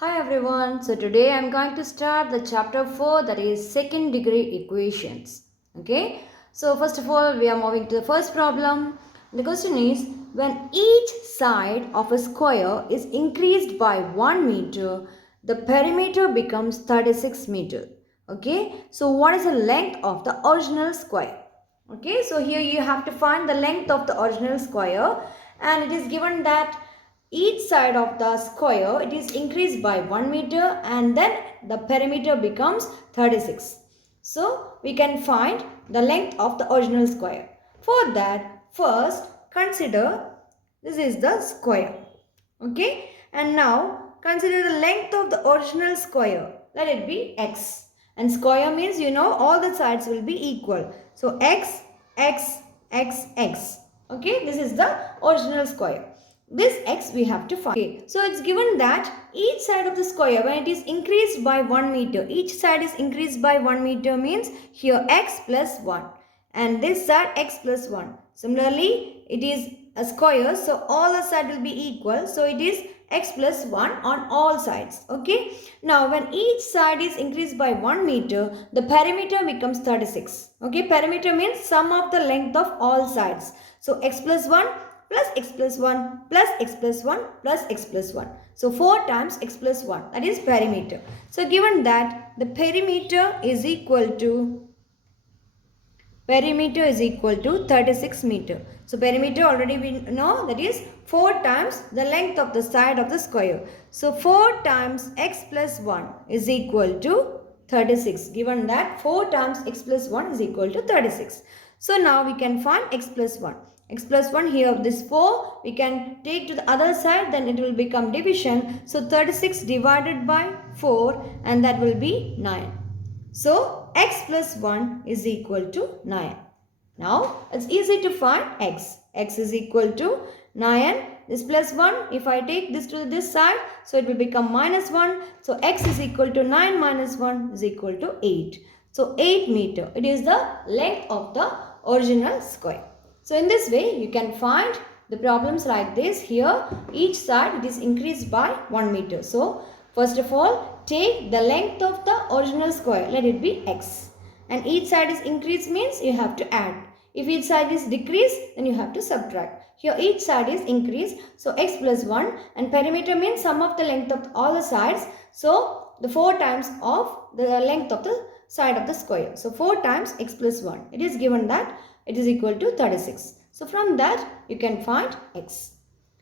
Hi everyone, so today I am going to start the chapter 4, that is second degree equations. Okay, so first of all we are moving to the first problem. The question is, when each side of a square is increased by 1 meter, the perimeter becomes 36 meter. Okay, so what is the length of the original square? Okay, so here you have to find the length of the original square, and it is given that each side of the square it is increased by 1 meter and then the perimeter becomes 36. So we can find the length of the original square. For that, first consider this is the square. Okay, and now consider the length of the original square. Let it be x. And square means all the sides will be equal. So x, x, x, x. Okay, this is the original square. This x we have to find. Okay, so it's given that each side of the square, when it is increased by 1 meter, each side is increased by 1 meter means here x plus 1 and this side x plus 1. Similarly, it is a square, so all the sides will be equal. So it is x plus 1 on all sides. Okay. Now when each side is increased by 1 meter, the perimeter becomes 36. Okay. Perimeter means sum of the length of all sides. So x plus 1 plus x plus 1 plus x plus 1 plus x plus 1. So 4 times x plus 1, that is perimeter. So given that the perimeter is equal to 36 meter. So perimeter already we know, that is 4 times the length of the side of the square. So 4 times x plus 1 is equal to 36. Given that 4 times x plus 1 is equal to 36. So now we can find x plus 1. X plus 1, here this 4 we can take to the other side, then it will become division. So 36 divided by 4 and that will be 9. So x plus 1 is equal to 9. Now it's easy to find x. X is equal to 9. This plus 1, if I take this to this side, so it will become minus 1. So x is equal to 9 minus 1 is equal to 8. So 8 meter. It is the length of the original square. So in this way you can find the problems like this. Here each side it is increased by 1 meter. So first of all, take the length of the original square. Let it be x. And each side is increased means you have to add. If each side is decreased, then you have to subtract. Here each side is increased. So x plus 1, and perimeter means sum of the length of all the sides. So the 4 times of the length of the side of the square. So 4 times x plus 1. It is given that it is equal to 36. So from that you can find x.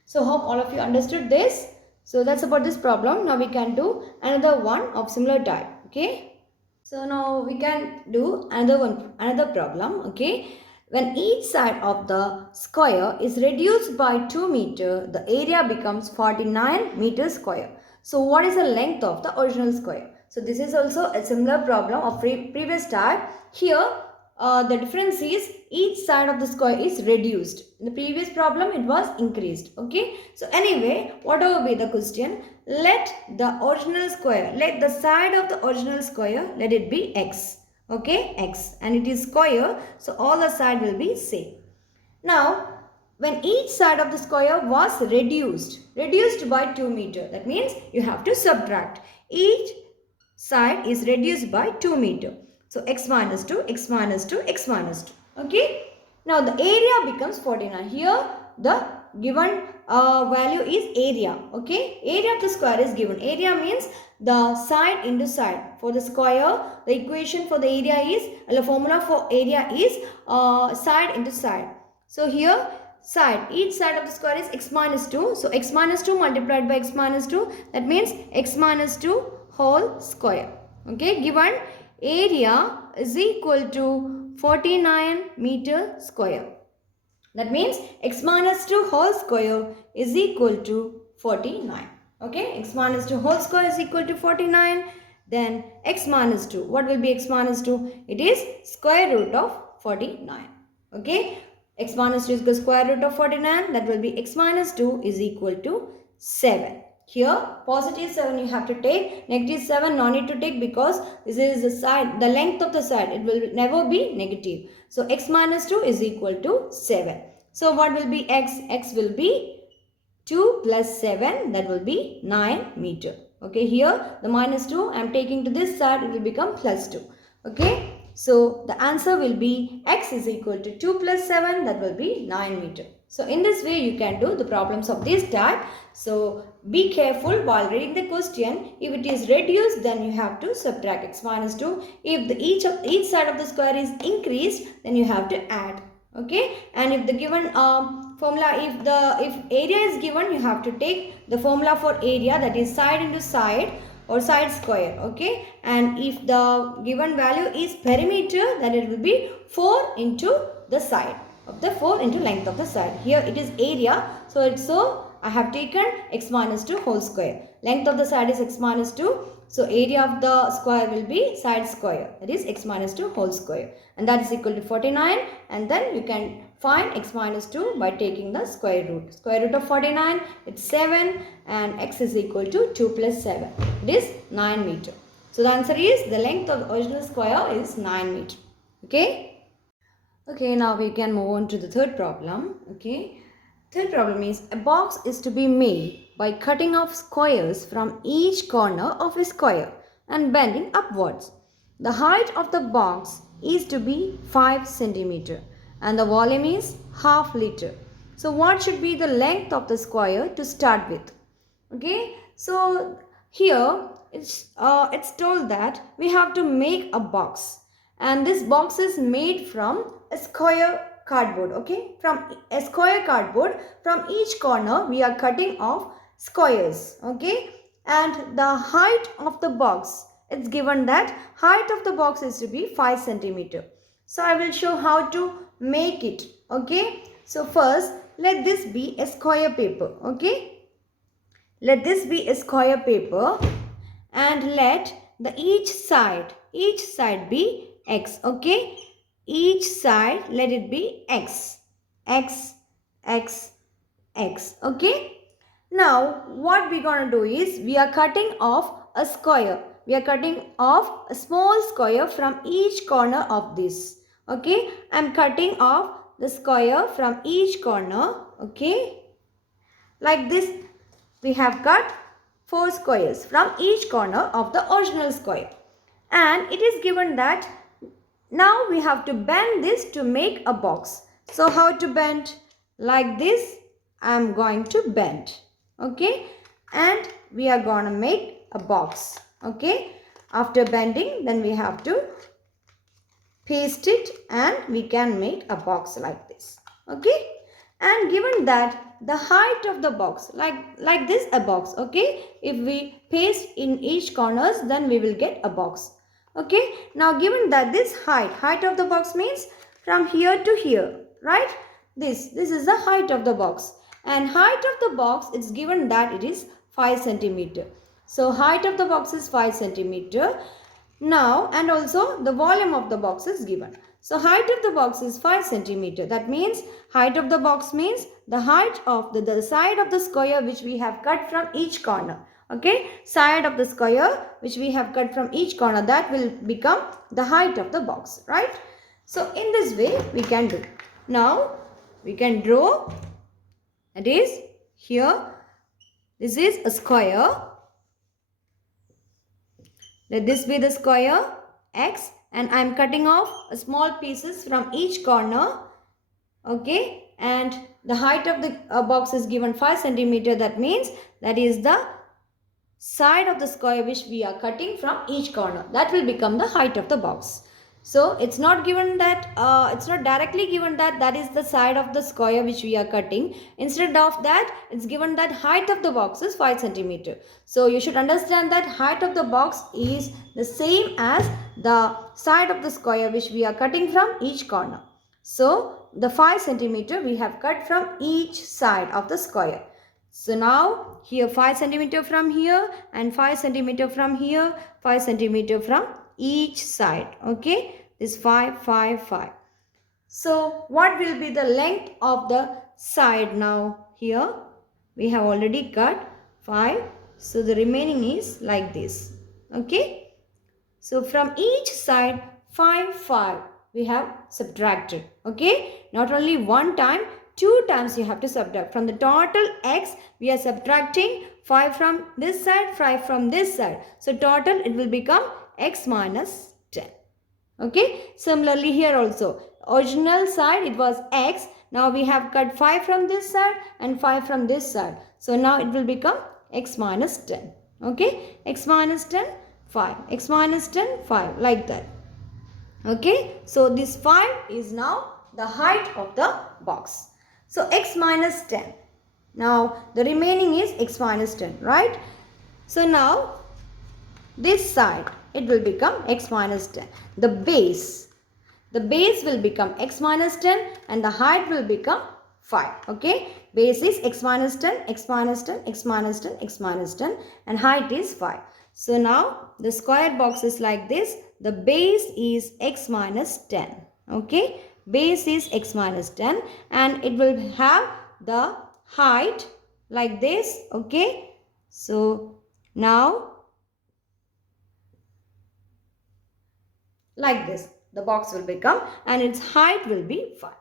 So hope all of you understood this. So that's about this problem. Now we can do another one of similar type. Okay. So now we can do another problem. Okay. When each side of the square is reduced by 2 meter, the area becomes 49 meters square. So what is the length of the original square? So this is also a similar problem of previous type. Here the difference is each side of the square is reduced. In the previous problem it was increased. Okay. So anyway, whatever be the question, let the original square, let the side of the original square, let it be x. Okay, x, and it is square, so all the side will be same. Now when each side of the square was reduced by 2 meter, that means you have to subtract. Each side is reduced by 2 meter. So x minus 2, x minus 2, x minus 2. Okay. Now the area becomes 49. Here the given value is area. Okay. Area of the square is given. Area means the side into side. For the square, the equation for the area is, the formula for area is side into side. So here side, each side of the square is x minus 2. So x minus 2 multiplied by x minus 2, that means x minus 2 whole square. Okay. Given area is equal to 49 meter square. That means x minus 2 whole square is equal to 49. Okay, x minus 2 whole square is equal to 49. Then x minus 2. What will be x minus 2? It is square root of 49. Okay, x minus 2 is the square root of 49. That will be x minus 2 is equal to 7. Here positive 7 you have to take, negative 7 no need to take because this is the side, the length of the side, it will never be negative. So x minus 2 is equal to 7. So what will be x? X will be 2 plus 7, that will be 9 meter. Okay, here the minus 2 I am taking to this side, it will become plus 2. Okay, so the answer will be x is equal to 2 plus 7, that will be 9 meter. So in this way you can do the problems of this type. So be careful while reading the question. If it is reduced, then you have to subtract x minus 2. If each side of the square is increased, then you have to add. Okay, and if the given formula, if area is given, you have to take the formula for area, that is side into side or side square. Okay, and if the given value is perimeter, then it will be 4 into the side of the 4 into length of the side. Here it is area, so I have taken x minus 2 whole square. Length of the side is x minus 2. So area of the square will be side square, that is x minus 2 whole square, and that is equal to 49. And then you can find x minus 2 by taking the square root. Square root of 49, it's 7, and x is equal to 2 plus 7. It is 9 meter. So the answer is the length of the original square is 9 meter. Okay. Okay, now we can move on to the third problem. Okay. Third problem is a box is to be made by cutting off squares from each corner of a square and bending upwards. The height of the box is to be 5 centimeter and the volume is half liter. So what should be the length of the square to start with? Okay, so here it's told that we have to make a box, and this box is made from a square cardboard. Okay, from a square cardboard, from each corner we are cutting off squares. Okay, and the height of the box, it's given that height of the box is to be 5 centimeter. So I will show how to make it. Okay, so first let this be a square paper. Okay, let this be a square paper, and let the each side be x. Okay, each side let it be x, x, x, x. Okay, now what we gonna do is we are cutting off a square. We are cutting off a small square from each corner of this. Okay, I am cutting off the square from each corner. Okay, like this we have cut 4 squares from each corner of the original square, and it is given that now we have to bend this to make a box. So how to bend? Like this I am going to bend. Okay, and we are going to make a box. Okay, after bending, then we have to paste it and we can make a box like this. Okay, and given that the height of the box, like this a box. Okay, if we paste in each corners, then we will get a box. Okay, now given that this height of the box means from here to here, right? This is the height of the box, and height of the box, it's given that it is 5 centimeter. So height of the box is 5 centimeter. Now, and also the volume of the box is given. So height of the box is 5 centimeter. That means height of the box means the height of the side of the square which we have cut from each corner. Okay, side of the square which we have cut from each corner, that will become the height of the box, right? So in this way we can do. Now we can draw. That is, here this is a square. Let this be the square x, and I am cutting off small pieces from each corner. Okay, and the height of the box is given 5 centimeter. That means that is the side of the square which we are cutting from each corner. That will become the height of the box. So it's not given that, it's not directly given that is the side of the square which we are cutting. Instead of that, it's given that height of the box is 5 centimeter. So you should understand that height of the box is the same as the side of the square which we are cutting from each corner. So the 5 centimeter we have cut from each side of the square. So now here 5 centimeter from here, and 5 centimeter from here, 5 centimeter from each side. Okay, this 5, 5, 5. So what will be the length of the side now? Here we have already cut 5. So the remaining is like this. Okay, so from each side 5, 5 we have subtracted. Okay, not only one time, 2 times you have to subtract. From the total x, we are subtracting 5 from this side, 5 from this side. So total it will become x minus 10. Okay. Similarly here also, original side it was x. Now we have cut 5 from this side and 5 from this side. So now it will become x minus 10. Okay. X minus 10, 5. X minus 10, 5. Like that. Okay. So this 5 is now the height of the box. So x minus 10. Now the remaining is x minus 10, right? So now this side it will become x minus 10. The base will become x minus 10 and the height will become 5. Okay. Base is x minus 10, x minus 10, x minus 10, x minus 10 and height is 5. So now the square box is like this. The base is x minus 10. Okay. Base is x minus 10 and it will have the height like this. Okay. So now like this the box will become and its height will be 5.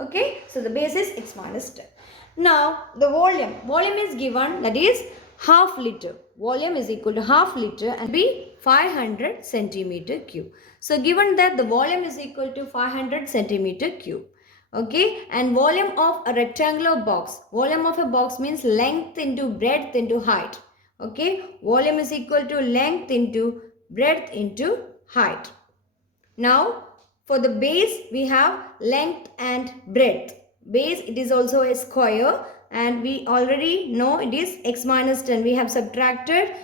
Okay. So the base is x minus 10. Now the volume is given, that is half liter. Volume is equal to half liter and be 500 centimeter cube. So given that the volume is equal to 500 centimeter cube. Okay. And volume of a rectangular box. Volume of a box means length into breadth into height. Okay. Volume is equal to length into breadth into height. Now for the base we have length and breadth. Base it is also a square and we already know it is x minus 10. We have subtracted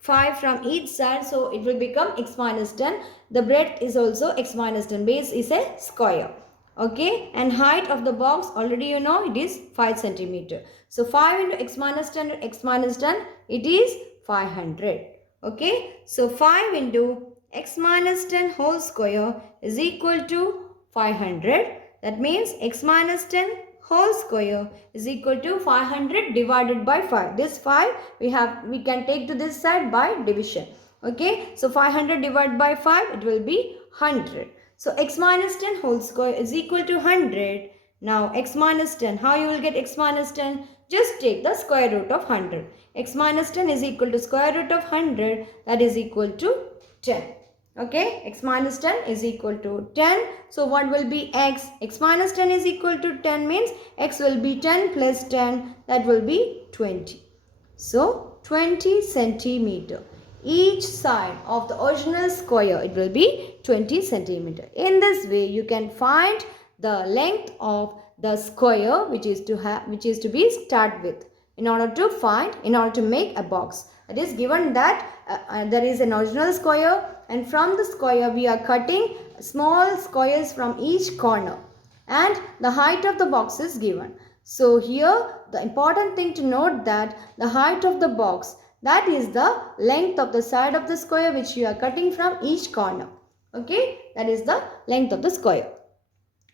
5 from each side, so it will become x minus 10. The breadth is also x minus 10. Base is a square. Okay. And height of the box already you know it is 5 centimeter. So 5 into x minus 10 to x minus 10 it is 500. Okay. So 5 into x minus 10 whole square is equal to 500. That means x minus 10 whole square is equal to 500 divided by 5. This 5 we can take to this side by division. Okay. So 500 divided by 5 it will be 100. So x minus 10 whole square is equal to 100. Now x minus 10. How you will get x minus 10? Just take the square root of 100. X minus 10 is equal to square root of 100. That is equal to 10. Okay, x minus 10 is equal to 10. So what will be x? X minus 10 is equal to 10 means x will be 10 plus 10. That will be 20. So 20 centimeter. Each side of the original square it will be 20 centimeter. In this way you can find the length of the square which is to be start with in order to make a box. It is given that there is an original square and from the square we are cutting small squares from each corner and the height of the box is given. So here the important thing to note that the height of the box, that is the length of the side of the square which you are cutting from each corner. Okay, that is the length of the square.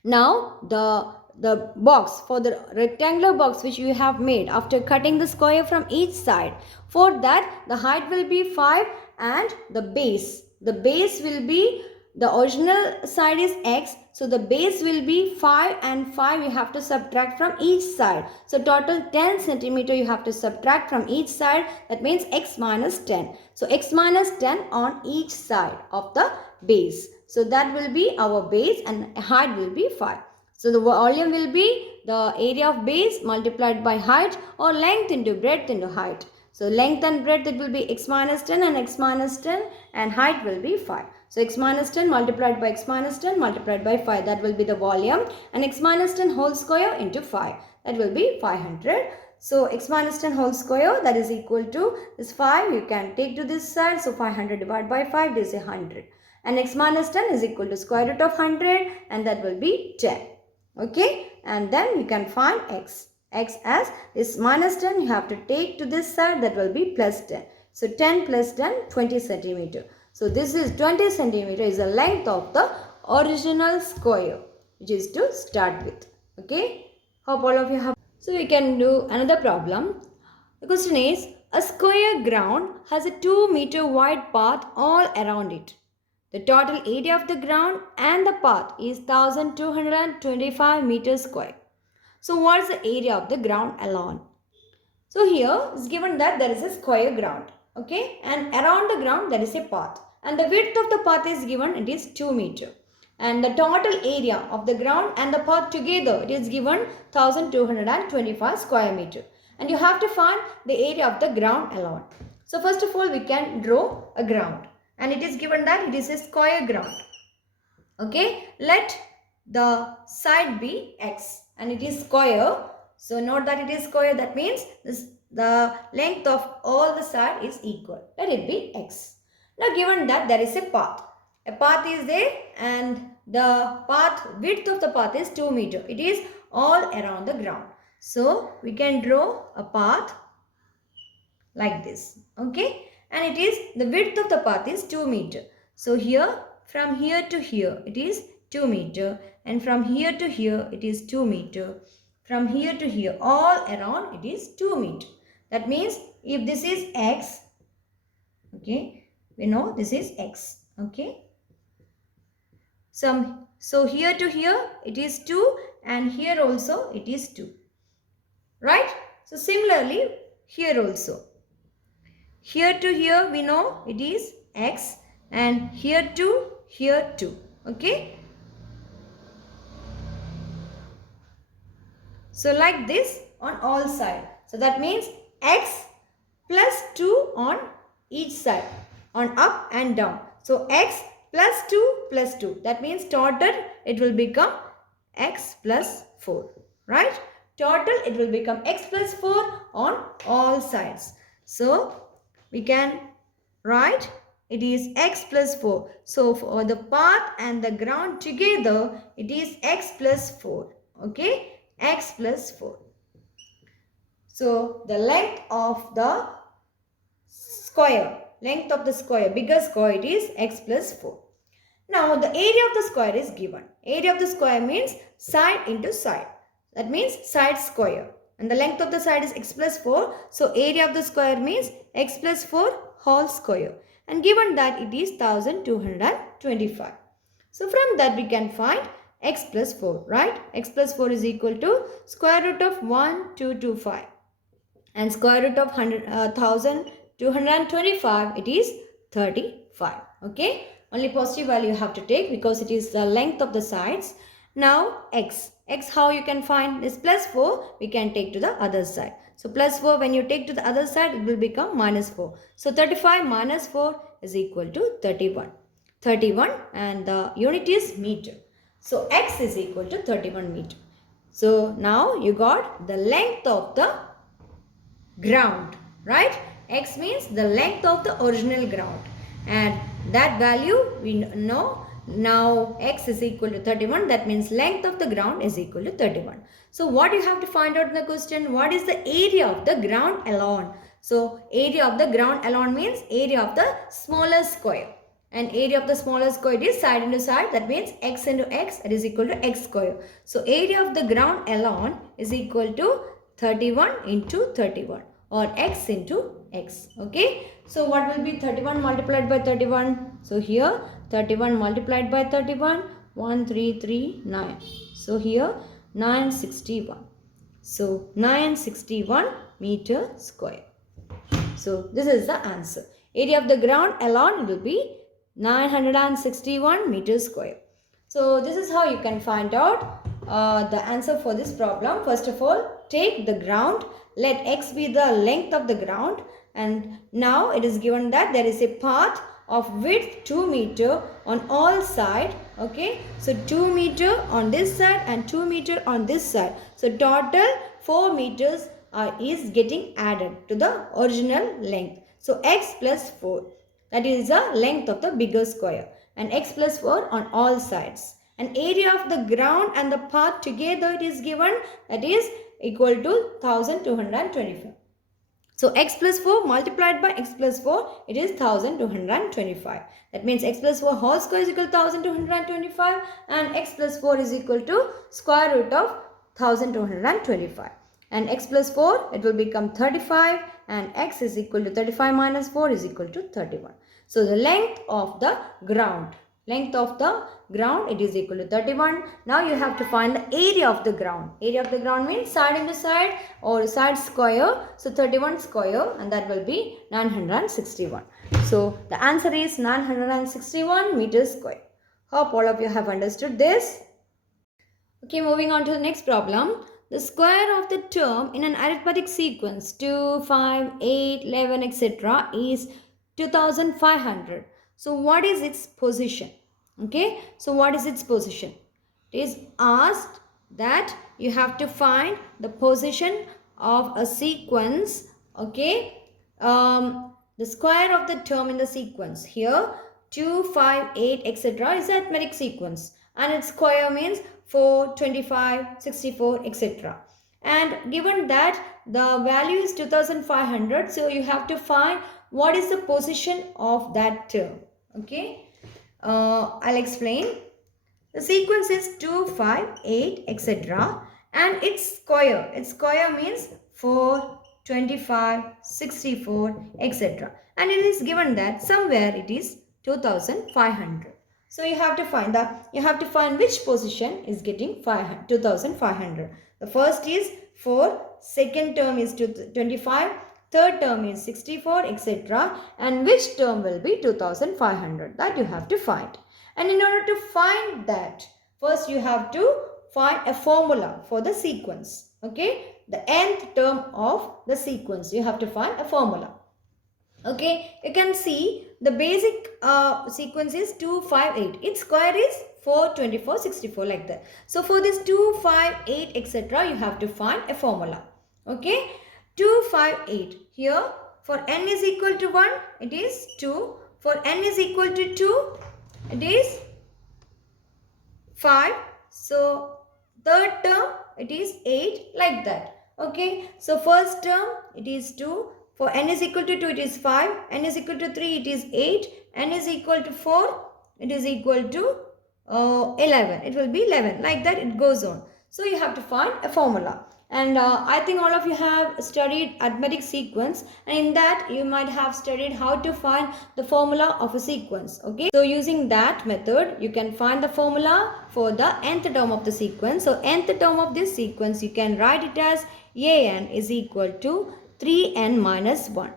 Now the box, for the rectangular box which you have made after cutting the square from each side, for that the height will be 5 and the base will be, the original side is x, so the base will be 5 and 5 you have to subtract from each side. So total 10 centimeter you have to subtract from each side. That means x minus 10. So x minus 10 on each side of the base. So that will be our base and height will be 5. So the volume will be the area of base multiplied by height or length into breadth into height. So length and breadth it will be x minus 10 and x minus 10 and height will be 5. So x minus 10 multiplied by x minus 10 multiplied by 5, that will be the volume, and x minus 10 whole square into 5, that will be 500. So x minus 10 whole square, that is equal to this 5 you can take to this side. So 500 divided by 5 is 100 and x minus 10 is equal to square root of 100 and that will be 10. Okay, and then you can find x. X as is minus 10 you have to take to this side, that will be plus 10. So 10 plus 10, 20 centimeter. So this is 20 centimeter is the length of the original square which is to start with. Okay, hope all of you have. So we can do another problem. The question is, a square ground has a 2 meter wide path all around it. The total area of the ground and the path is 1225 meters square. So what is the area of the ground alone? So here is given that there is a square ground, okay, and around the ground there is a path, and the width of the path is given, it is 2 meter, and the total area of the ground and the path together, it is given 1225 square meter, and you have to find the area of the ground alone. So first of all we can draw a ground, and it is given that it is a square ground, okay. Let the side be x and it is square. So note that it is square, that means the length of all the side is equal. Let it be x. Now given that there is a path is there, and the path width of the path is 2 meter. It is all around the ground. So we can draw a path like this, okay, and it is the width of the path is 2 meter. So here, from here to here it is 2 meter, and from here to here it is 2 meter. From here to here all around it is 2 meter. That means if this is x, okay, we know this is x, okay. So here to here it is 2, and here also it is 2, right? So similarly here also, here to here we know it is x, and here to here 2, okay. So like this on all sides. So that means x plus 2 on each side, on up and down. So x plus 2 plus 2. That means total it will become x plus 4, right? Total it will become x plus 4 on all sides. So we can write it is x plus 4. So for the path and the ground together it is x plus 4, okay, x plus 4. So the length of the square, bigger square, it is x plus 4. Now the area of the square is given. Area of the square means side into side. That means side square. And the length of the side is x plus 4. So area of the square means x plus 4 whole square. And given that it is 1225. So from that we can find x plus 4, right? X plus 4 is equal to square root of 1225. And square root of 1225, it is 35, okay. Only positive value you have to take because it is the length of the sides. Now x how you can find is plus 4, we can take to the other side. So plus 4 when you take to the other side it will become minus 4. So 35 minus 4 is equal to 31. 31 and the unit is meter. So x is equal to 31 meter. So now you got the length of the ground, right? X means the length of the original ground, and that value we know. Now x is equal to 31, that means length of the ground is equal to 31. So what you have to find out in the question, what is the area of the ground alone? So area of the ground alone means area of the smaller square, and area of the smaller square is side into side, that means x into x, it is equal to x square. So area of the ground alone is equal to 31 into 31, or x into x, okay. So what will be 31 multiplied by 31? So here 31 multiplied by 31, 1339. So here 961. So 961 meter square. So this is the answer. Area of the ground alone will be 961 meters square. So this is how you can find out the answer for this problem. First of all, take the ground. Let x be the length of the ground, and now it is given that there is a path of width 2 meter on all side, okay. So 2 meter on this side and 2 meter on this side. So total 4 meters is getting added to the original length. So x plus 4, that is the length of the bigger square, and x plus 4 on all sides. And area of the ground and the path together it is given, that is equal to 1225. So x plus 4 multiplied by x plus 4, it is 1225. That means x plus 4 whole square is equal to 1225, and x plus 4 is equal to square root of 1225. And x plus 4, it will become 35, and x is equal to 35 minus 4 is equal to 31. So the length of the ground Length of the ground, it is equal to 31. Now you have to find the area of the ground. Area of the ground means side into side or side square. So 31 square, and that will be 961. So the answer is 961 meters square. Hope all of you have understood this. Okay, moving on to the next problem. The square of the term in an arithmetic sequence 2, 5, 8, 11, etc. is 2500. So what is its position? Okay, so what is its position? It is asked that you have to find the position of a sequence. Okay, the square of the term in the sequence. Here 2, 5, 8, etc. is the arithmetic sequence, and its square means 4, 25, 64, etc. And given that the value is 2500, so you have to find what is the position of that term. Okay, I'll explain. The sequence is 2, 5, 8, etc. and its square. Its square means 4, 25, 64, etc. And it is given that somewhere it is 2500. So you have to find which position is getting 2500. The first is 4, second term is 25, third term is 64, etc. and which term will be 2500, that you have to find. And in order to find that, first you have to find a formula for the sequence. Okay, the nth term of the sequence, you have to find a formula. Okay, you can see the basic sequence is 2, 5, 8. Its square is 4, 24, 64, like that. So for this 2, 5, 8, etc. you have to find a formula. Okay, 2, 5, 8. Here for n is equal to 1, it is 2. For n is equal to 2, it is 5. So third term, it is 8, like that. Okay, so first term, it is 2. For n is equal to 2, it is 5. N is equal to 3, it is 8. N is equal to 4, it is equal to 11. It will be 11. Like that, it goes on. So you have to find a formula. And I think all of you have studied arithmetic sequence. And in that, you might have studied how to find the formula of a sequence. Okay. So using that method, you can find the formula for the nth term of the sequence. So nth term of this sequence, you can write it as an is equal to 3n minus 1.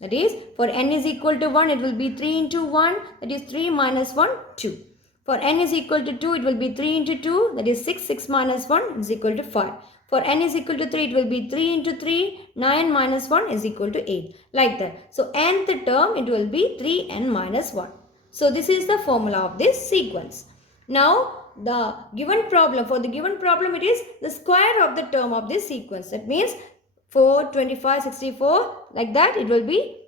That is, for n is equal to 1, it will be 3 into 1, that is 3 minus 1, 2. For n is equal to 2, it will be 3 into 2, that is 6, 6 minus 1 is equal to 5. For n is equal to 3, it will be 3 into 3, 9 minus 1 is equal to 8. Like that. So nth term, it will be 3n minus 1. So this is the formula of this sequence. Now, the given problem, for the given problem, it is the square of the term of this sequence. That means 4, 25, 64, like that, it will be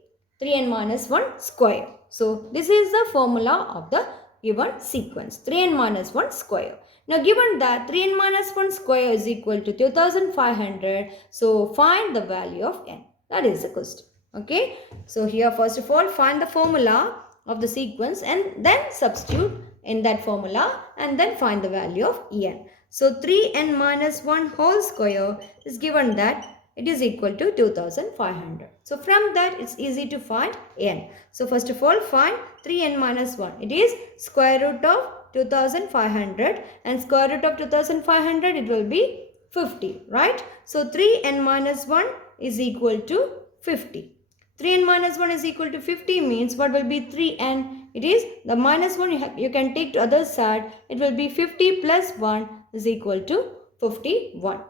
3n minus 1 square. So this is the formula of the given sequence, 3n minus 1 square. Now given that 3n minus 1 square is equal to 2500, so find the value of n. That is the question. Okay. So here first of all find the formula of the sequence and then substitute in that formula and then find the value of n. So 3n minus 1 whole square is given that it is equal to 2500. So from that it's easy to find n. So first of all find 3n minus 1. It is square root of 2500 and square root of 2500 it will be 50, right? So 3n minus 1 is equal to 50. 3n minus 1 is equal to 50 means what will be 3n? It is the minus 1 you can take to other side. It will be 50 plus 1 is equal to 51.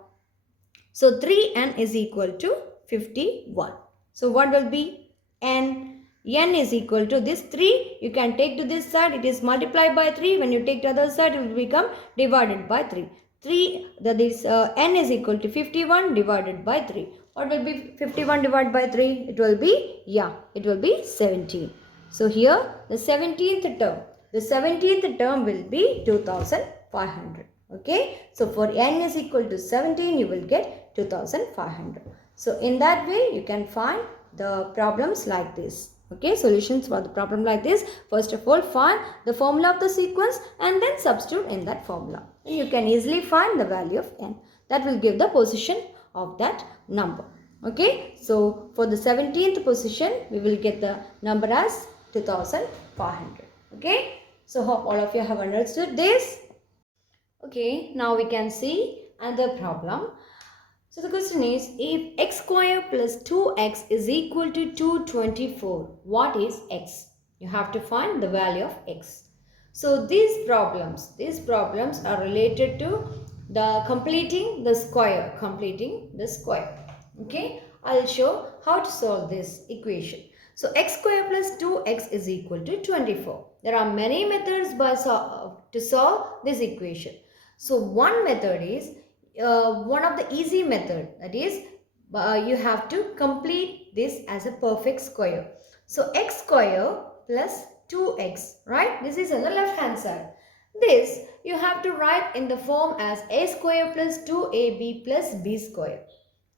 So 3n is equal to 51. So what will be n? N is equal to this 3. You can take to this side. It is multiplied by 3. When you take to other side, it will become divided by 3. 3, that is n is equal to 51 divided by 3. What will be 51 divided by 3? It will be, it will be 17. So here the 17th term. The 17th term will be 2500. Okay. So for n is equal to 17, you will get 2500. So in that way, you can find the problems like this. Okay, solutions for the problem like this. First of all, find the formula of the sequence and then substitute in that formula. And you can easily find the value of n. That will give the position of that number. Okay, so for the 17th position, we will get the number as 2500. Okay, So hope all of you have understood this. Okay, now we can see another problem. So the question is, if x square plus 2x is equal to 224, what is x? You have to find the value of x. So these problems are related to the completing the square. Okay, I'll show how to solve this equation. So x square plus 2x is equal to 24. There are many methods to solve this equation. So one method is one of the easy method, that is you have to complete this as a perfect square. So x square plus 2x, right? This is on the left hand side. This you have to write in the form as a square plus 2ab plus b square.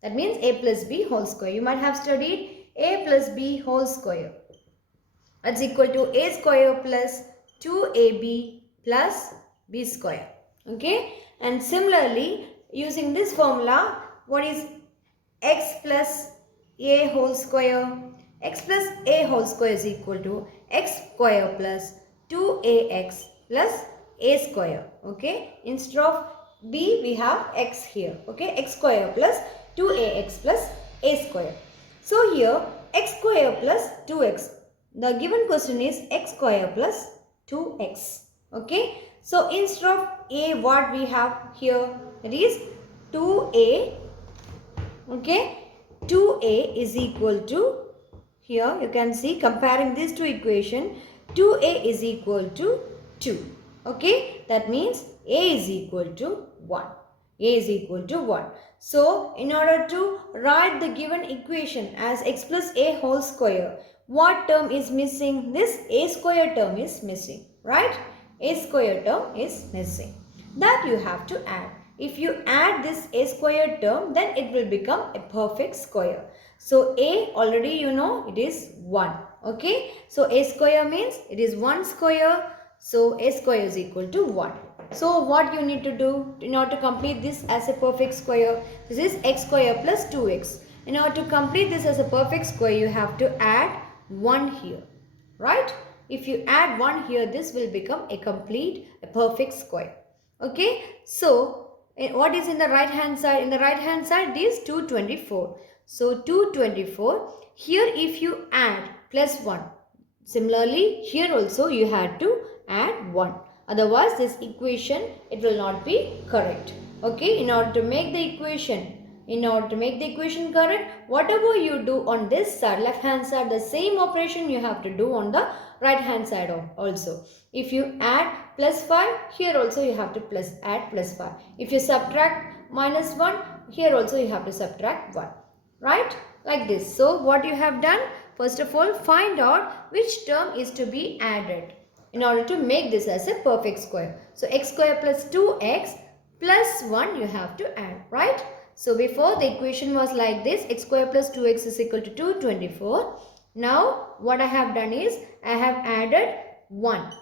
That means a plus b whole square. You might have studied a plus b whole square. That's equal to a square plus 2ab plus b square. Okay, and similarly using this formula, what is x plus a whole square? X plus a whole square is equal to x square plus 2ax plus a square. Okay, instead of b we have x here. Okay, x square plus 2ax plus a square. So here x square plus 2x. The given question is x square plus 2x. Okay, so instead of a, what we have here, that is 2a. Okay, 2a is equal to, here you can see comparing these two equation, 2a is equal to 2. Okay, that means a is equal to 1. A is equal to 1. So in order to write the given equation as x plus a whole square, what term is missing? This a square term is missing, right? A square term is missing. That you have to add. If you add this a square term, then it will become a perfect square. So a already you know it is 1. Okay. So a square means it is 1 square. So a square is equal to 1. So what you need to do in order to complete this as a perfect square? This is x square plus 2x. In order to complete this as a perfect square, you have to add 1 here. Right? If you add 1 here, this will become a perfect square. Okay. So what is in the right hand side? In the right hand side is 224. So 224. Here if you add plus 1. Similarly, here also you had to add 1. Otherwise, this equation, it will not be correct. Okay, in order to make the equation correct, whatever you do on this side, left hand side, the same operation you have to do on the right hand side also. If you add plus 5, here also you have to add plus 5. If you subtract minus 1, here also you have to subtract 1. Right? Like this. So, what you have done? First of all, find out which term is to be added in order to make this as a perfect square. So, x square plus 2x plus 1 you have to add, right? So, before the equation was like this, x square plus 2x is equal to 224. Now, what I have done is, I have added 1.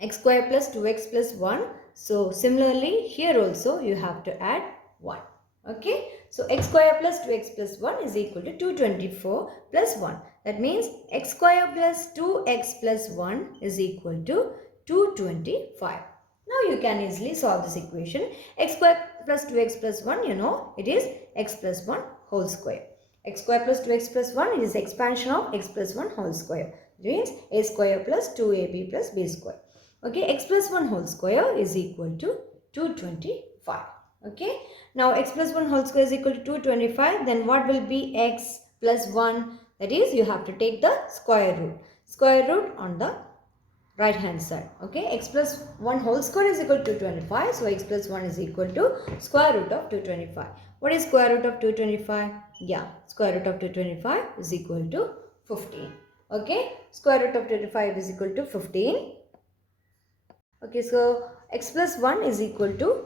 X square plus 2x plus 1. So, similarly, here also you have to add 1. Okay. So, x square plus 2x plus 1 is equal to 224 plus 1. That means x square plus 2x plus 1 is equal to 225. Now, you can easily solve this equation. X square plus 2x plus 1, you know, it is x plus 1 whole square. X square plus 2x plus 1 is expansion of x plus 1 whole square. It means a square plus 2ab plus b square. Okay, x plus 1 whole square is equal to 225. Okay, now x plus 1 whole square is equal to 225. Then what will be x plus 1? That is, you have to take the square root. Square root on the right hand side. Okay, x plus 1 whole square is equal to 225. So, x plus 1 is equal to square root of 225. What is square root of 225? Yeah, square root of 225 is equal to 15. Okay, square root of 225 is equal to 15. Okay, so x plus 1 is equal to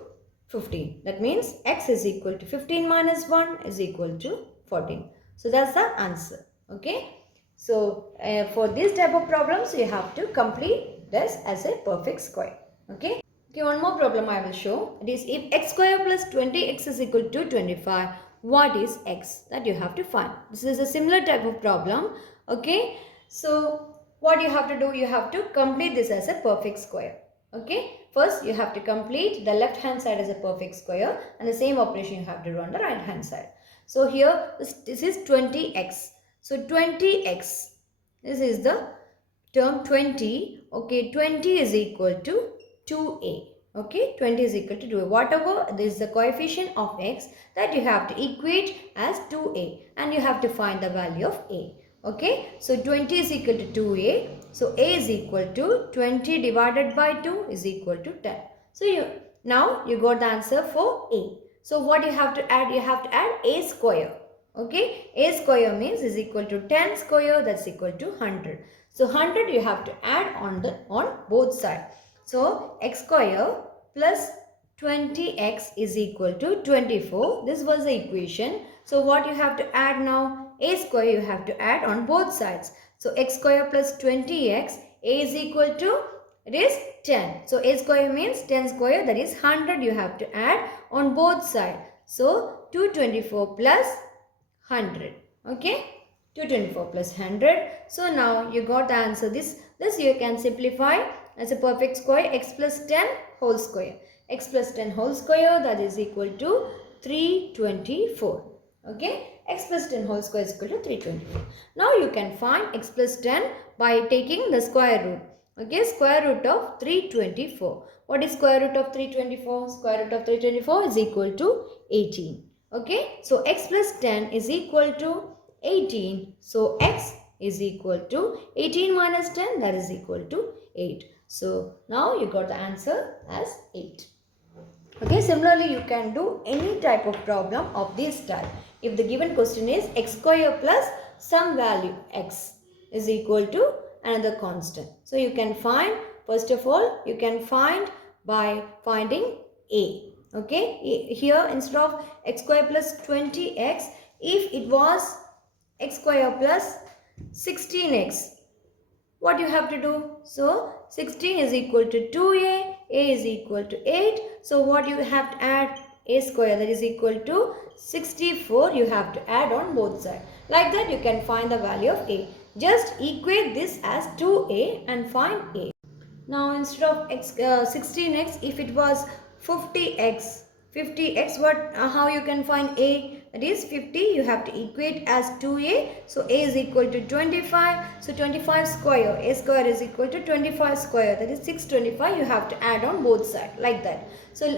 15. That means x is equal to 15 minus 1 is equal to 14. So that's the answer. Okay. So for this type of problems, you have to complete this as a perfect square. Okay. Okay, one more problem I will show. It is, if x square plus 20x is equal to 25, what is x? That you have to find. This is a similar type of problem. Okay. So what you have to do, you have to complete this as a perfect square. Okay, first you have to complete the left hand side as a perfect square, and the same operation you have to do on the right hand side. So here this is 20x. So 20x, this is the term 20. Okay, 20 is equal to 2a. Okay, 20 is equal to 2a. Whatever this is the coefficient of x, that you have to equate as 2a, and you have to find the value of a. Okay, so 20 is equal to 2a. So a is equal to 20 divided by 2 is equal to 10. So now you got the answer for a. So what you have to add? You have to add a square. Okay, a square means is equal to 10 square, that's equal to 100. So 100 you have to add on both sides. So x square plus 20x is equal to 24. This was the equation. So what you have to add now? A square you have to add on both sides. So x square plus 20x, a is equal to, it is 10. So a square means 10 square, that is 100 you have to add on both sides. So 224 plus 100. Okay, 224 plus 100. So now you got the answer. This you can simplify as a perfect square, x plus 10 whole square. X plus 10 whole square, that is equal to 324. Okay, x plus 10 whole square is equal to 324. Now you can find x plus 10 by taking the square root. Okay, square root of 324. What is square root of 324? Square root of 324 is equal to 18. Okay, so x plus 10 is equal to 18. So x is equal to 18 minus 10, that is equal to 8. So now you got the answer as 8. Okay, similarly you can do any type of problem of this type. If the given question is x square plus some value x is equal to another constant. So you can find, first of all, you can find by finding a. Okay, here instead of x square plus 20x, if it was x square plus 16x, what you have to do? So 16 is equal to 2a, a is equal to 8. So what you have to add? A square, that is equal to 64 you have to add on both sides. Like that you can find the value of a. Just equate this as 2a and find a. Now instead of 16x, if it was 50x, what how you can find a? That is 50 you have to equate as 2a. So a is equal to 25. So 25 square, a square is equal to 25 square, that is 625 you have to add on both sides, like that. So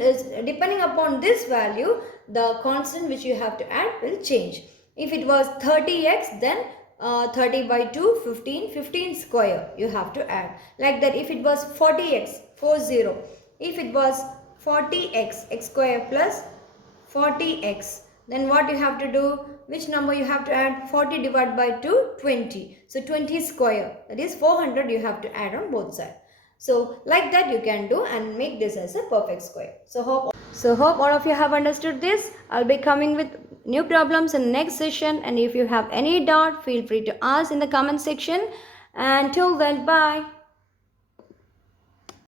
depending upon this value, the constant which you have to add will change. If it was 30x, then 30 by 2, 15, 15 square you have to add. Like that, if it was 40x, 40. If it was 40x, x square plus 40x, then what you have to do? Which number you have to add? 40 divided by 2, 20. So 20 square, that is 400 you have to add on both sides. So like that you can do and make this as a perfect square. So hope all of you have understood this. I'll be coming with new problems in the next session, and if you have any doubt, feel free to ask in the comment section. And till then, bye.